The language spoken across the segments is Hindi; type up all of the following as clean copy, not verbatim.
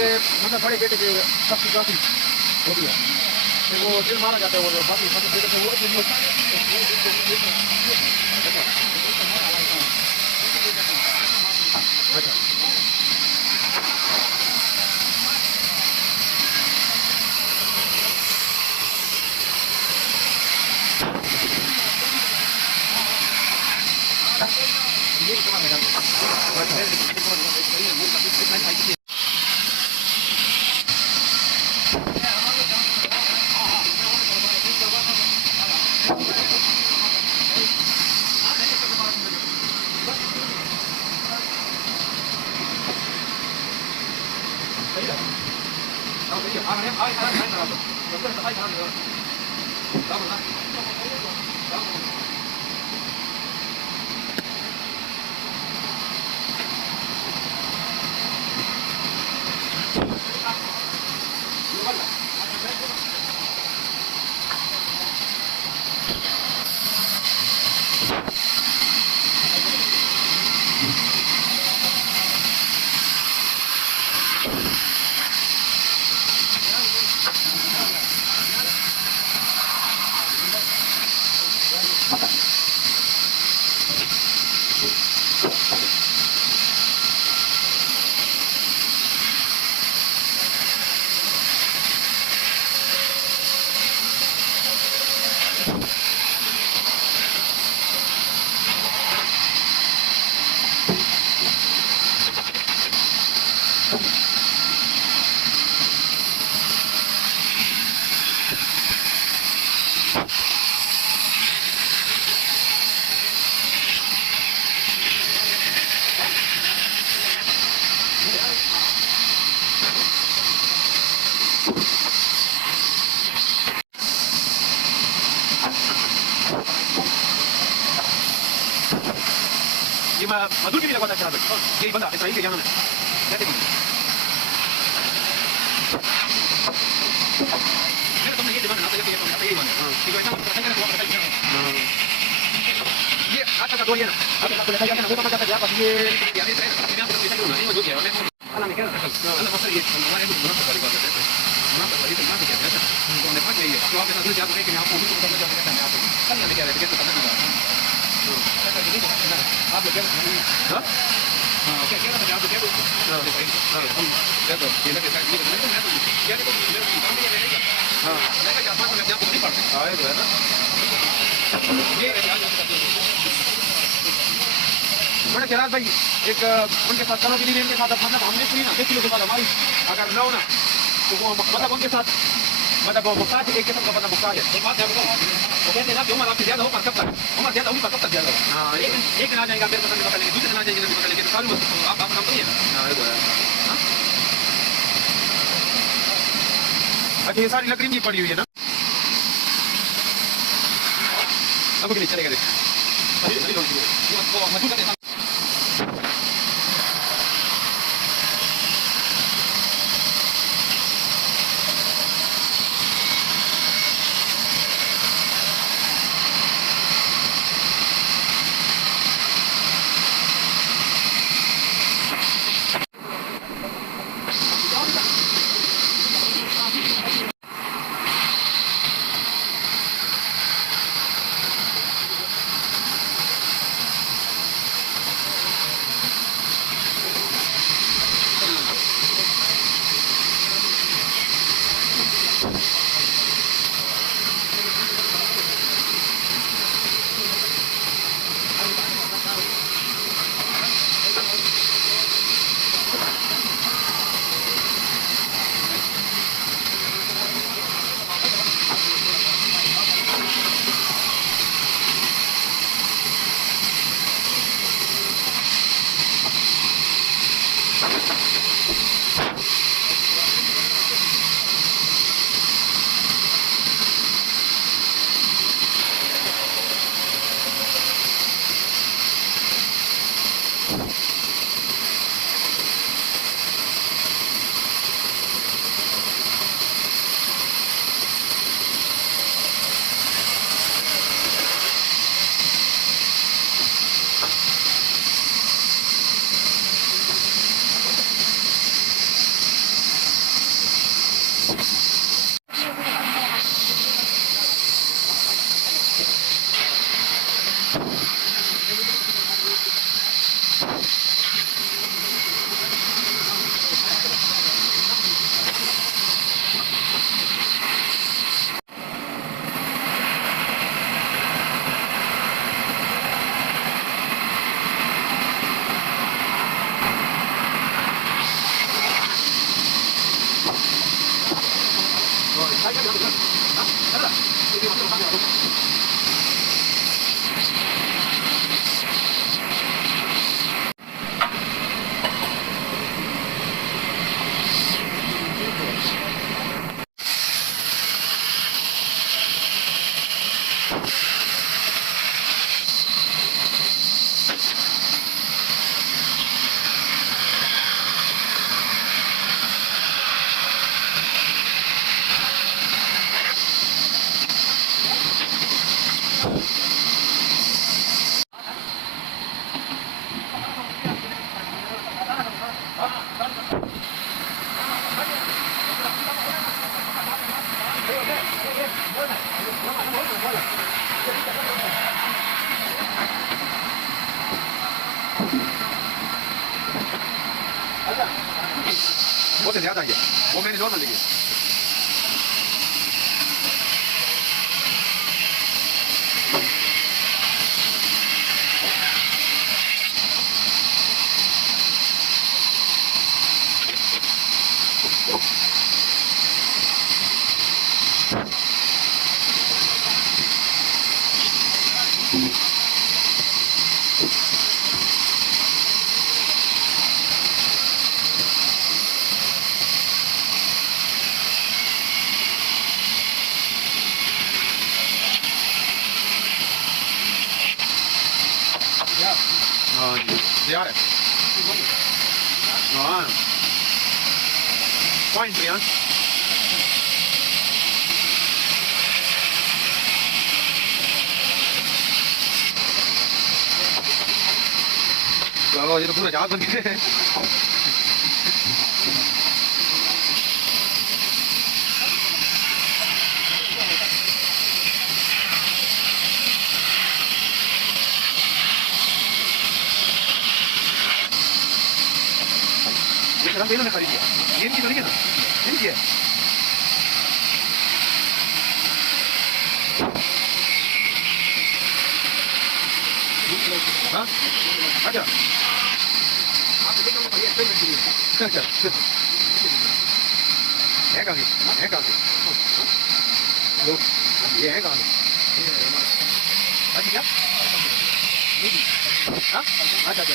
ये मतलब बड़े बेटे के सबकी काफी होती है, फिर वो दिल मारा जाता है और बाकी मतलब बेटे से वो अच्छा ये मधुर की भी लगवाता है ये बंदा इसराइल के यहाँ में कहते हैं मेरे तुमने ये डिमांड ना तो ये माने कि ऐसा मत करना हुआ पता नहीं ये आज का दौर है ना अभी आपको देखा जाएगा ना वो तो जाता है यार ये यार इस तरह से ऐसा क्यों ना ये जो किया मैं अल्लाह ने क्या अल्लाह बस ये हमारे को गुनाह वाली बात है गुनाह वाली तो बात है तो उन्हें पता नहीं है तो आप ऐसा जाते हैं कि आपको भी पता चल जाता है आप कल ने क्या रहता है पता नहीं आप लोग क्या हां हां क्या क्या आप क्या हां क्या तो ये लगे क्या तो क्या तो काम ये रहेगा हां मैं क्या बात में आपको नहीं पढ़ते हां ये तो है ना ये बड़े खैरात भाई एक उनके साथ चलो के लिए इनके साथ मतलब हमने सुनी ना 10 किलो के बाद हमारी अगर ना हो ना तो वो मतलब उनके साथ मतलब वो मुफ्ताज एक किस्म का मतलब मुफ्ताज है एक बात है वो कहते हैं ना कि उम्र आपकी ज्यादा हो पर कब तक उम्र ज्यादा होगी पर कब तक ज्यादा हां एक ना जाएगा फिर पता नहीं दूसरे ना जाएंगे पता नहीं साल में आप काम करिए हां ये तो है हां अच्छा ये सारी लकड़ी की पड़ी हुई है ना अब के लिए चलेगा देख वो मजबूत करते हैं वो से ज्यादा है, वो मैंने नॉर्मल लिखी। हाँ जी, तैयार है। हाँ, पॉइंट प्रियांश। तो ये तो पूरा जहाज बन गया। ये रंग इन्होंने खरीद लिया, ये इनकी तो नहीं है ना, इनकी है। हाँ, अच्छा, अच्छा, है कहाँ है कहाँ लो, ये है कहाँ अच्छा क्या? हाँ, अच्छा अच्छा।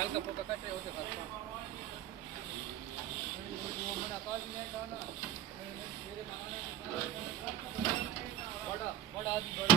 हल्का फुल्का कट रहे होते बड़ा बड़ा आदमी बड़ा